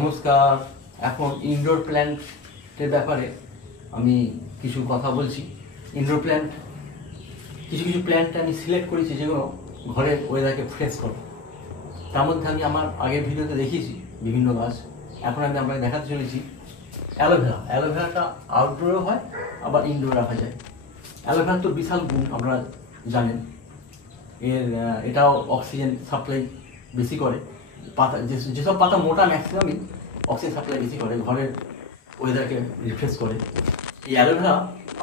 নমস্কার। এখন ইনডোর প্ল্যান্টের ব্যাপারে আমি কিছু কথা বলছি। ইনডোর প্ল্যান্ট কিছু প্ল্যান্ট আমি সিলেক্ট করেছি যেগুলো ঘরের ওয়েদারকে ফ্রেশ করে। তার মধ্যে আমি আমার আগের ভিডিওতে দেখিয়েছি বিভিন্ন গাছ। এখন আমি আপনাকে দেখাতে চলেছি অ্যালোভেরা। অ্যালোভেরাটা আউটডোরেও হয়, আবার ইনডোরে রাখা যায়। অ্যালোভেরা তো বিশাল গুণ আপনারা জানেন। এটাও অক্সিজেন সাপ্লাই বেশি করে। পাতা যেসব পাতা মোটা ম্যাক্সিমামই অক্সিজেন সাপ্লাই বেশি করে, ঘরের ওয়েদারকে রিফ্রেশ করে। এই অ্যালোভেরা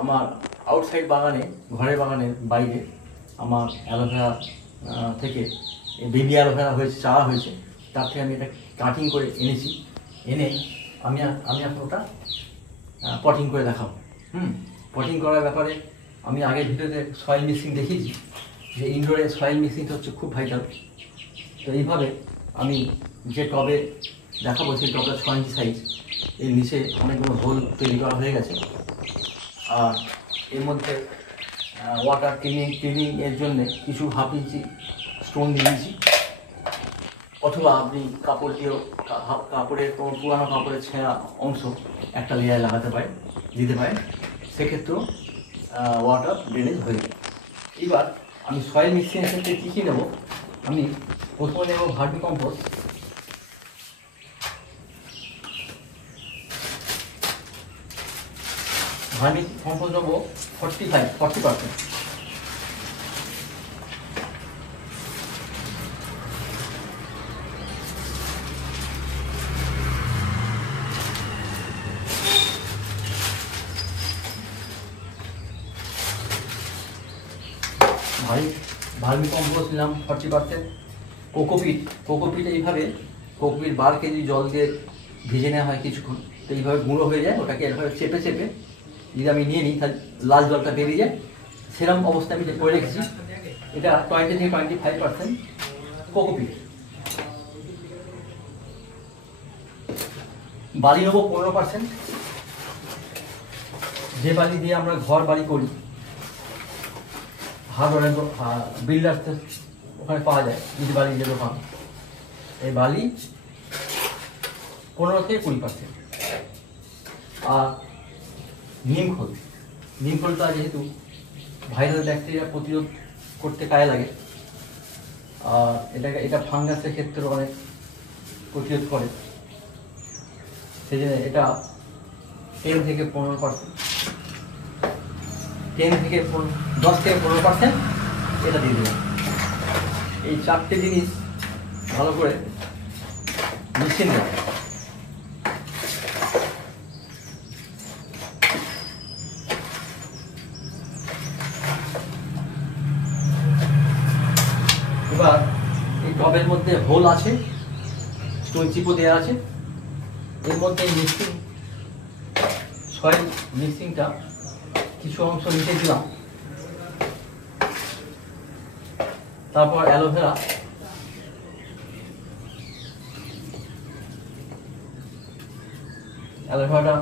আমার আউটসাইড বাগানে, ঘরের বাগানের বাইরে আমার অ্যালোভেরা থেকে বেবি অ্যালোভেরা হয়েছে, চারা হয়েছে। তার থেকে আমি এটা কাটিং করে এনেছি। এনে আমি এখন ওটা পটিং করে দেখাবো। পটিং করার ব্যাপারে আমি আগের ভিডিওতে সয়েল মিক্সিং দেখিয়েছি যে ইনডোরে সয়েল মিক্সিংটা হচ্ছে খুব ভাইটাল। তো এইভাবে আমি যে টবে দেখাবো সেই টবটা 6 ইঞ্চি সাইজ। এর নিচে অনেকগুলো হোল তৈরি করা হয়ে গেছে। আর এর মধ্যে ওয়াটার ক্লিনিং এর জন্য কিছু 1/2 ইঞ্চি স্টোন দিয়েছি। অথবা আপনি কাপড় দিয়েও, কাপড়ের কোনো পুরানো কাপড়ের ছেঁড়া অংশ একটা লেয়ার দিতে পারেন। সেক্ষেত্রেও ওয়াটার ড্রেনেজ হয়ে যায়। এবার আমি সয়েল মিক্সিংয়ের ক্ষেত্রে কী নেব, আমি প্রথমে নেব ভার্মি কম্পোস্ট। ভার্মি কম্পোস্ট নেবো 40%। ভার্মি কম্পোস্ট নিলাম 40%। কোকোপিট এইভাবে কোকোপিট 12 কেজি জল দিয়ে ভিজে নেওয়া হয় কিছুক্ষণ। তো এইভাবে গুঁড়ো হয়ে যায়, ওটাকে এভাবে চেপে যদি আমি নিয়ে নিই তাহলে লাল জলটা বেরিয়ে যায়। সেরকম অবস্থা আমি করে রেখেছি। এটা 20 থেকে 25% কোকোপিট। বালি নেবো 15%। যে বালি দিয়ে আমরা ঘর বাড়ি করি, বিল্ডার্স ওখানে পাওয়া যায়, ইট বালি যে দোকান, এই বালি 15 থেকে 20%। আর নিমখোলটা যেহেতু ভাইরাল ব্যাকটেরিয়া প্রতিরোধ করতে কাজে লাগে, আর এটা ফাঙ্গাসের ক্ষেত্রে অনেক প্রতিরোধ করে, সেই জন্য এটা 10 থেকে 15%, 10 থেকে 10 থেকে 15% এটা দিয়ে দিলাম। এই 4টে জিনিস ভালো করে মিশিয়ে নেব। এবার এই টবের মধ্যে হোল আছে, স্টোন চিপও দেওয়া আছে। এর মধ্যে সয়েল মিক্সিংটা কিছু অংশ মিশে দিলাম। তারপর অ্যালোভেরাটা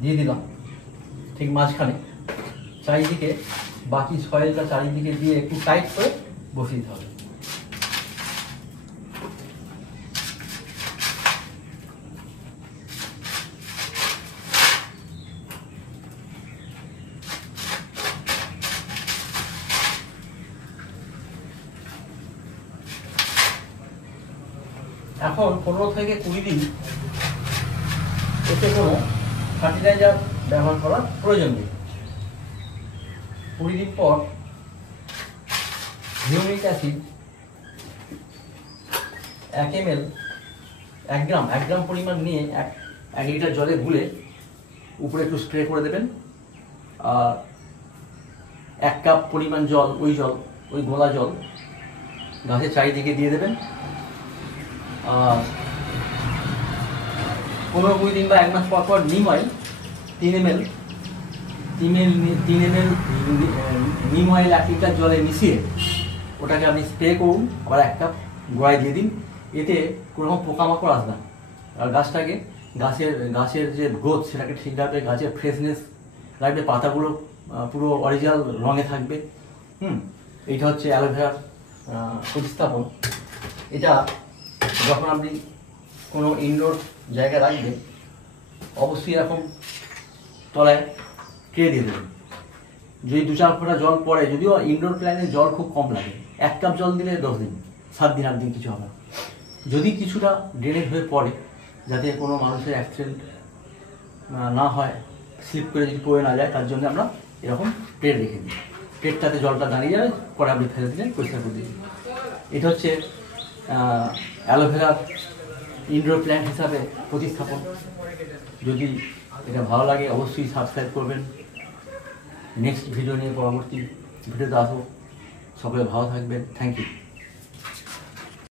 দিয়ে দিলাম ঠিক মাঝখানে। চারিদিকে বাকি সয়েলটা চারিদিকে দিয়ে একটু টাইট করে বসিয়ে দিতে হবে। এখন 15 থেকে 20 দিন এতে কোনো ফার্টিলাইজার ব্যবহার করার প্রয়োজন নেই। 20 দিন পর হিউমিক অ্যাসিড 1 ml 1 গ্রাম পরিমাণ নিয়ে 1 লিটার জলে গুলে উপরে একটু স্প্রে করে দেবেন। আর 1 কাপ পরিমাণ জল, ওই গোলা জল গাছের চারিদিকে দিয়ে দেবেন। আর 15-20 দিন বা 1 মাস পর নিম অয়েল 3 ml নিম অয়েল 1 লিটার জলে মিশিয়ে ওটাকে আপনি স্প্রে করুন। আবার 1 কাপ গোড়ায় দিয়ে দিন। এতে কোনো রকম পোকামাকড় আসবে না। আর গাছের যে গ্রোথ সেটাকে ঠিক রাখবে, গাছের ফ্রেশনেস রাখবে, পাতাগুলো পুরো অরিজিনাল রঙে থাকবে। এইটা হচ্ছে অ্যালোভেরার প্রতিস্থাপন। এটা যখন আপনি কোনো ইনডোর জায়গায় রাখবে অবশ্যই এরকম তলায় ট্রে দিয়ে দেবেন। যদি 2-4 ফোঁটা জল পড়ে, যদিও ইনডোর প্ল্যান্টে জল খুব কম লাগে, 1 কাপ জল দিলে 10 দিন, 7 দিন 8 দিন কিছু হবে না। যদি কিছুটা ড্রেনেজ হয়ে পড়ে, যাতে কোনো মানুষের অ্যাক্সিডেন্ট না হয়, স্লিপ করে যদি পড়ে না যায়, তার জন্য আমরা এরকম ট্রে রেখে দিই। ট্রেটাতে জলটা দাঁড়িয়ে যাবে, পরে আপনি ফেলে দিলেন, পরিষ্কার করে দিলেন। এটা হচ্ছে অ্যালোভেরার ইনডোর প্ল্যান্ট হিসাবে প্রতিস্থাপন। যদি এটা ভালো লাগে অবশ্যই সাবস্ক্রাইব করবেন। নেক্সট ভিডিও নিয়ে পরবর্তী ভিডিওতে আসবো। সকলে ভালো থাকবেন। Thank you.